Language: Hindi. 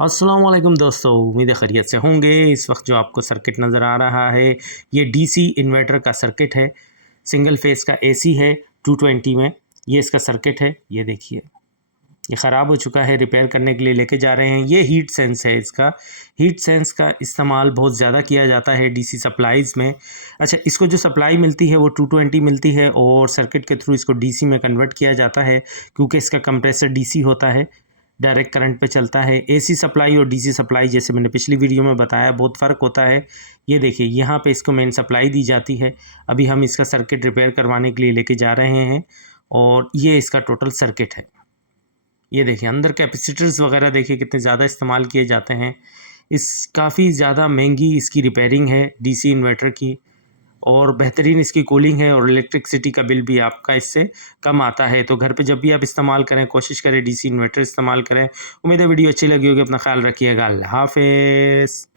अस्सलाम वालेकुम दोस्तों, उम्मीद है खैरियत से होंगे। इस वक्त जो आपको सर्किट नज़र आ रहा है ये डीसी इन्वर्टर का सर्किट है। सिंगल फेस का एसी है 220 में। ये इसका सर्किट है। ये देखिए, ये ख़राब हो चुका है, रिपेयर करने के लिए लेके जा रहे हैं। ये हीट सेंस है इसका। हीट सेंस का इस्तेमाल बहुत ज़्यादा किया जाता है डीसी सप्लाईज़ में। अच्छा, इसको जो सप्लाई मिलती है वो 220 मिलती है और सर्किट के थ्रू इसको डीसी में कन्वर्ट किया जाता है, क्योंकि इसका कंप्रेसर डीसी होता है, डायरेक्ट करंट पे चलता है। एसी सप्लाई और डीसी सप्लाई, जैसे मैंने पिछली वीडियो में बताया, बहुत फ़र्क होता है। ये देखिए, यहाँ पे इसको मेन सप्लाई दी जाती है। अभी हम इसका सर्किट रिपेयर करवाने के लिए लेके जा रहे हैं और ये इसका टोटल सर्किट है। ये देखिए, अंदर कैपेसिटर्स वगैरह देखिए कितने ज़्यादा इस्तेमाल किए जाते हैं। काफ़ी ज़्यादा महंगी इसकी रिपेयरिंग है डीसी इन्वर्टर की, और बेहतरीन इसकी कूलिंग है और इलेक्ट्रिसिटी का बिल भी आपका इससे कम आता है। तो घर पे जब भी आप इस्तेमाल करें, कोशिश करें डीसी इन्वर्टर इस्तेमाल करें। उम्मीद है वीडियो अच्छी लगी होगी। अपना ख्याल रखिएगा। अल्लाह हाफ़िज़।